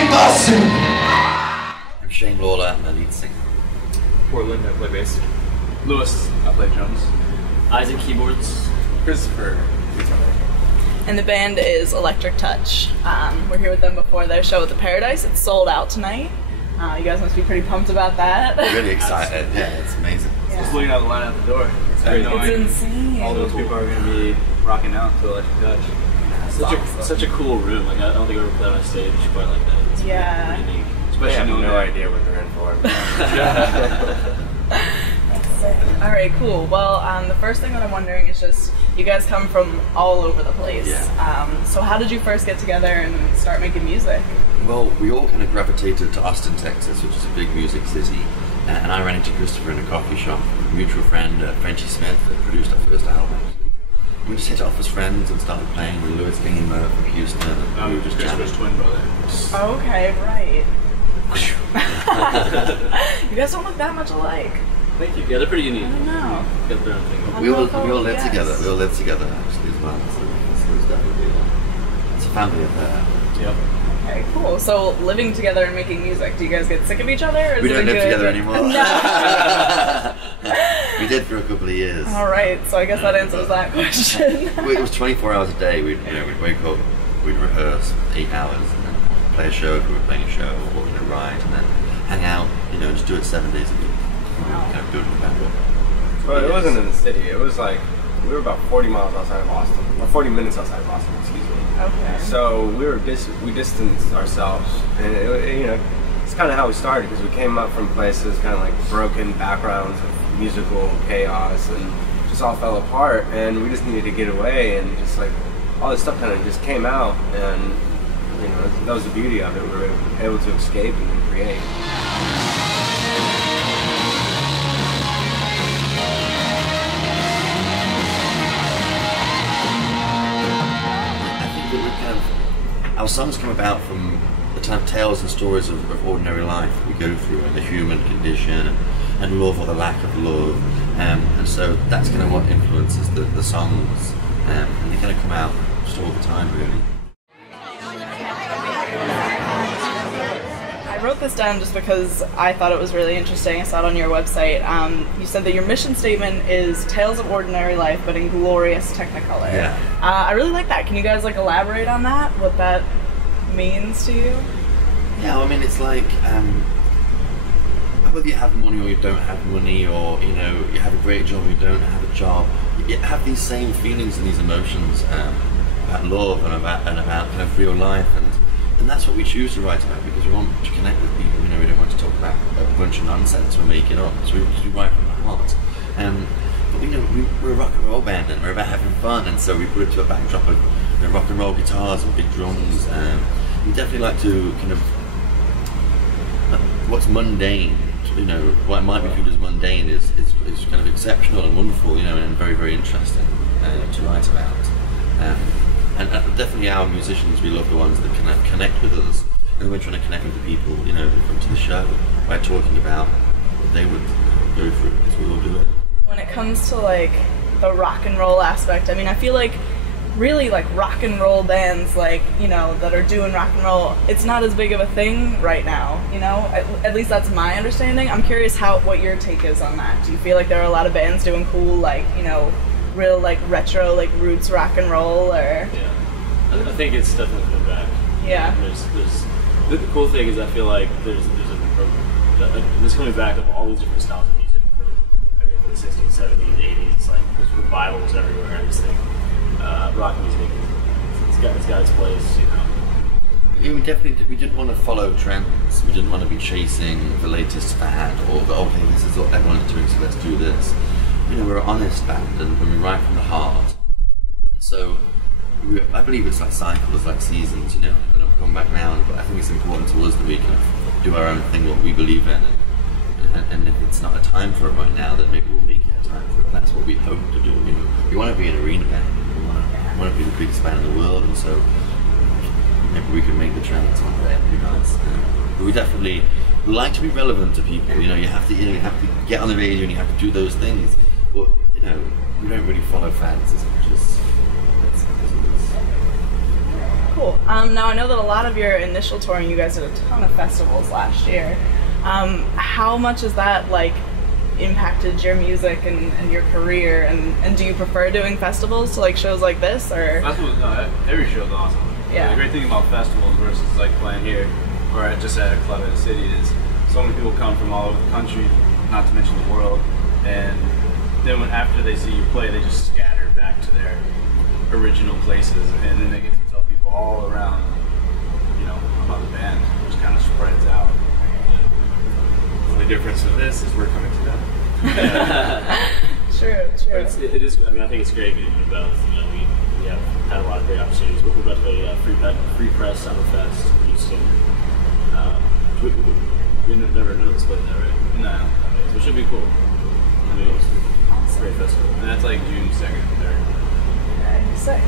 I'm Shane Lawler, I'm the lead singer. Portland, I play bass. Lewis, I play drums. Isaac, keyboards. Christopher, guitar. And the band is Electric Touch. We're here with them before their show at the Paradise. It's sold out tonight. You guys must be pretty pumped about that. Really excited, yeah, it's amazing. Yeah. Just looking at the line out the door. It's insane. All those people are going to be rocking out to Electric Touch. Such a cool room. Like I don't think I've ever played on a stage quite like that. It's pretty unique. Especially knowing no idea what they're in for. All right, cool. Well, the first thing that I'm wondering is just, you guys come from all over the place. Yeah. So how did you first get together and start making music? Well, we all kind of gravitated to Austin, Texas, which is a big music city. And I ran into Christopher in a coffee shop, a mutual friend, Frenchie Smith, that produced our first album. We just hit it off as friends and started playing with Lewis came from Houston. And we were just Christopher's twin brother. Okay, right. You guys don't look that much alike. Thank you. Yeah, they're pretty unique. I don't know. Got their own thing. We all live together. We all live together actually as well. So it's definitely it's a family affair. Yep. Okay, cool. So living together and making music, do you guys get sick of each other? Or is We don't it live good? together anymore. No. We did for a couple of years. All right, so I guess that answers that question. It was 24 hours a day. We'd wake up, we'd rehearse 8 hours, and then play a show if we were playing a show, or we'd ride, and then hang out. Just do it 7 days a week. Kind of building the band up. Well, it wasn't in the city. It was like, we were about 40 miles outside of Boston. Or 40 minutes outside of Boston, excuse me. Okay. So we distanced ourselves. And it's kind of how we started, because we came up from places kind of like broken backgrounds of musical chaos and just all fell apart, and we just needed to get away, and just like all this stuff kind of just came out, and that was the beauty of it. We were able to escape and then create. Our songs come about from the kind of tales and stories of ordinary life we go through, and the human condition, and love or the lack of love, and so that's kind of what influences the songs, and they kind of come out just all the time, really. I wrote this down just because I thought it was really interesting. I saw it on your website. You said that your mission statement is tales of ordinary life, but in glorious technicolor. Yeah. I really like that. Can you guys elaborate on that? What that means to you? Yeah, I mean, it's like whether you have money or you don't have money, or you have a great job or you don't have a job, you have these same feelings and these emotions about love and about kind of real life, and that's what we choose to write about, because we want to connect with people. We don't want to talk about a bunch of nonsense we're making up, so we write from the heart. But we're a rock and roll band, and we're about having fun, and so we put it to a backdrop of rock and roll guitars and big drums. We definitely like to kind of what's mundane, what might be viewed as mundane is kind of exceptional and wonderful, and very, very interesting to write about. And definitely our musicians, we love the ones that connect with us, and we're trying to connect with the people, who come to the show by talking about what they would go through, because we all do it. When it comes to the rock and roll aspect, I mean, I feel like really rock and roll bands that are doing rock and roll, it's not as big of a thing right now, at least that's my understanding. I'm curious what your take is on that. Do you feel like there are a lot of bands doing cool real retro roots rock and roll, or? Yeah, I think it's definitely coming back. Yeah. The cool thing is I feel like there's coming back of all these different styles of music from the 60s, 70s, 80s. It's like there's revivals everywhere. I just think rock music, it's got its place, Yeah, we didn't want to follow trends. We didn't want to be chasing the latest fad, or okay, this is what everyone's doing, so let's do this. We're an honest band, and we write from the heart. So I believe it's like cycles, like seasons, and I'll come back round. But I think it's important to us that we kind of do our own thing, what we believe in, and if it's not a time for it right now, then maybe we'll make it a time for it. And that's what we hope to do. We want to be an arena band. We want to be the biggest band in the world, and so maybe we can make the trends one day. It'd be nice. But we definitely like to be relevant to people. You have to get on the radio, and you have to do those things. But we don't really follow fads as much as. Cool. Now I know that a lot of your initial touring, you guys did a ton of festivals last year. How much has that like impacted your music and your career? And do you prefer doing festivals to like shows like this, or? Festivals, no, every show's awesome. Yeah. The great thing about festivals versus like playing here or just at a club in a city is so many people come from all over the country, not to mention the world, and then after they see you play, they just scatter back to their original places, and then they get to tell people all around, you know, about the band, which kind of spreads out. The only difference with this is we're coming to them. True. But it is. I mean, I think it's great being both. You know, we have had a lot of great opportunities. We're about to play Free Press Summerfest in Houston. We never know this place, right? No. So it should be cool. I mean, it's a great festival, and that's like June 2nd and 3rd. Okay, sick.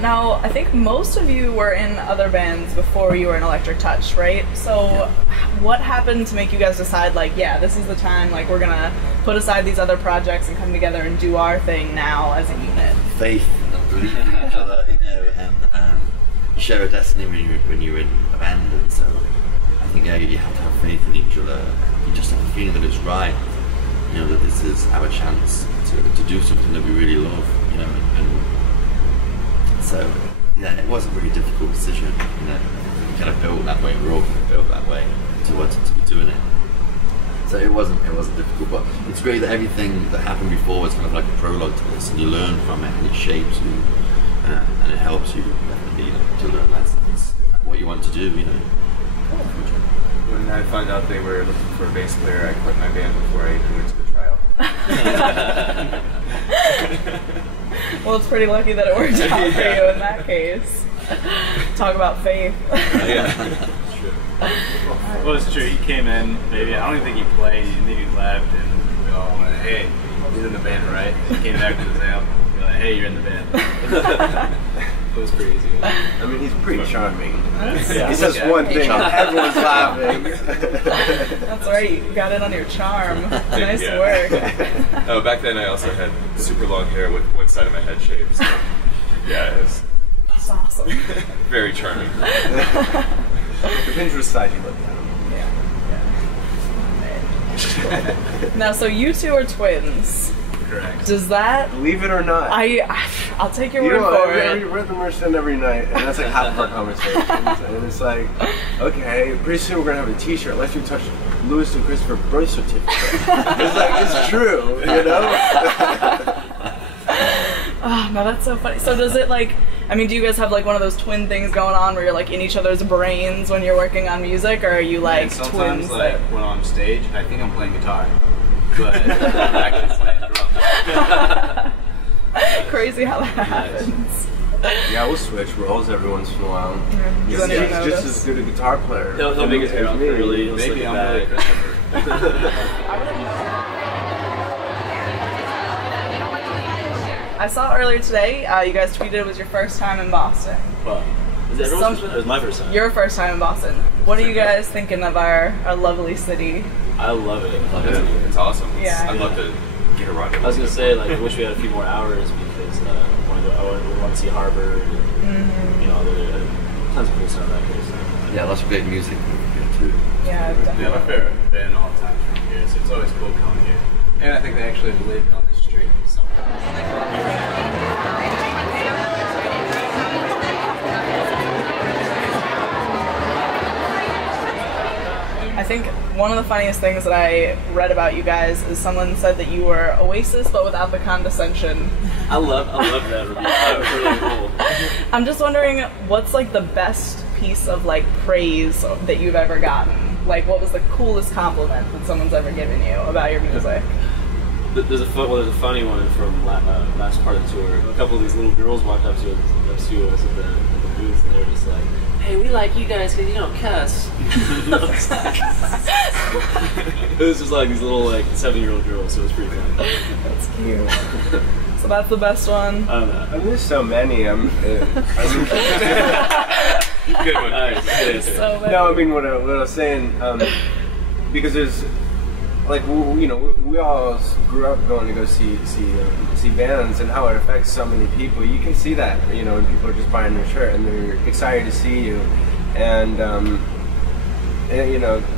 Now, I think most of you were in other bands before you were in Electric Touch, right? So, what happened to make you guys decide, like, yeah, this is the time, like, we're gonna put aside these other projects and come together and do our thing now as a unit? Faith and belief in each other, you know, and you share a destiny when you're in a band, and so I think you have to have faith in each other. You just have a feeling that it's right, you know, that this is our chance to do something that we really love, you know, and so yeah, it was a really difficult decision, you know. We kind of built that way, we're all kind of built that way to be doing it. So it wasn't difficult, but it's great that everything that happened before was kind of like a prologue to this, and you learn from it, and it shapes you, and it helps you definitely, you know, to learn lessons, what you want to do, you know. When I found out they were looking for a bass player, I quit my band before I even went to the tryout. Well, it's pretty lucky that it worked out for you in that case. Talk about faith. Yeah, it's true. Well, it's true. He came in, maybe, I don't even think he played, and then he left, and we all went, hey, he's in the band, right? He came back to the amp, we're like, hey, you're in the band. It was pretty easy. I mean, he's pretty charming. Yeah. He says one thing, and everyone's laughing. That's right, you got it on your charm. Nice work. Oh, back then I also had super long hair with one side of my head shaved. So yeah, it was That's awesome. very charming. The Pinterest side you look at. Now, so you two are twins. Correct. Does that? Believe it or not. I'll take your You word know, for I it. read the merchant every night, and that's like half of our conversations. And it's like, okay, pretty soon we're gonna have a T-shirt. Let's touch Lewis and Christopher birth certificate. It's like it's true, you know. Oh, no, that's so funny. So does it like? I mean, do you guys have like one of those twin things going on where you're like in each other's brains when you're working on music, or are you like and sometimes, twins? like, when I'm on stage, I think I'm playing guitar, but I'm actually playing drums. Crazy how that happens. Yeah, we'll switch roles every once in a while. You He's wouldn't even just notice. as good a guitar player. He'll make his hair as up me. early. He'll Maybe slick I'm it really back. Christopher. I saw earlier today, you guys tweeted it was your first time in Boston. Well, is it everyone's first time? It was my first time. Your first time in Boston. What are you guys thinking of our lovely city? I love it. It's awesome. Yeah. I'd love to get a ride. I was gonna say, like, I wish we had a few more hours because I want to see Harvard and you know, tons of cool stuff out here. So. Yeah, lots of great music here too. Yeah, definitely. Yeah, my favorite band all time from here, so it's always cool coming here. And I think they actually lived on the street sometimes. I think one of the funniest things that I read about you guys is someone said that you were Oasis but without the condescension. I love that review. That was really cool. I'm just wondering, what's like the best piece of like praise that you've ever gotten? Like, what was the coolest compliment that someone's ever given you about your music? There's a funny one from last part of the tour. A couple of these little girls walked up to us at the booth, and they were just like, "Hey, we like you guys because you don't cuss." It was just like these little like 7-year-old girls, so it was pretty funny. That's cute. So that's the best one. I don't know. I mean, there's so many. Good one. Nice. Good answer. So many. No, I mean what I was saying, because there's like we all grew up going to go see bands, and how it affects so many people. You can see that, when people are just buying their shirt and they're excited to see you, and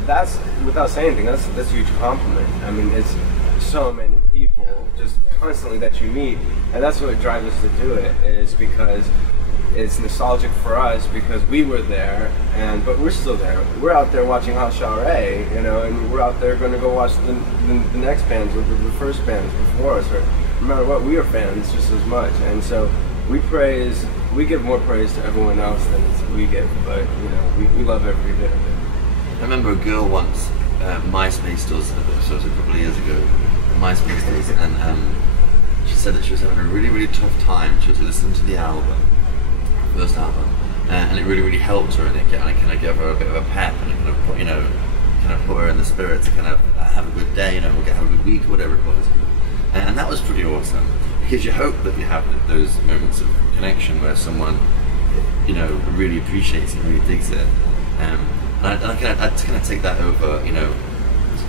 that's, without saying anything, that's a huge compliment. I mean, it's so many people just constantly that you meet, and that's what drives us to do it, is because it's nostalgic for us, because we were there, but we're still there. We're out there watching Hot Chelle Rae, and we're out there going to go watch the next bands, or the first bands before us, or no matter what, we are fans just as much. And so we give more praise to everyone else than we give, but we love every bit of it. I remember a girl once, MySpace does, so it was a couple of years ago, MySpace days, and she said that she was having a really, really tough time. She was listening to the first album, and it really, really helped her, and it kind of gave her a bit of a pep, and it kind of put her in the spirit to kind of have a good day, have a good week, whatever it was. And that was pretty awesome, because you hope that you have those moments of connection where someone, really appreciates it, really digs it. And I kind of take that over,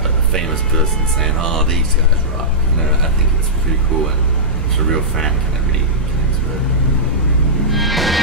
a famous person saying, "Oh, these guys rock." I think it's pretty cool, and it's a real fan kind of really connects with it.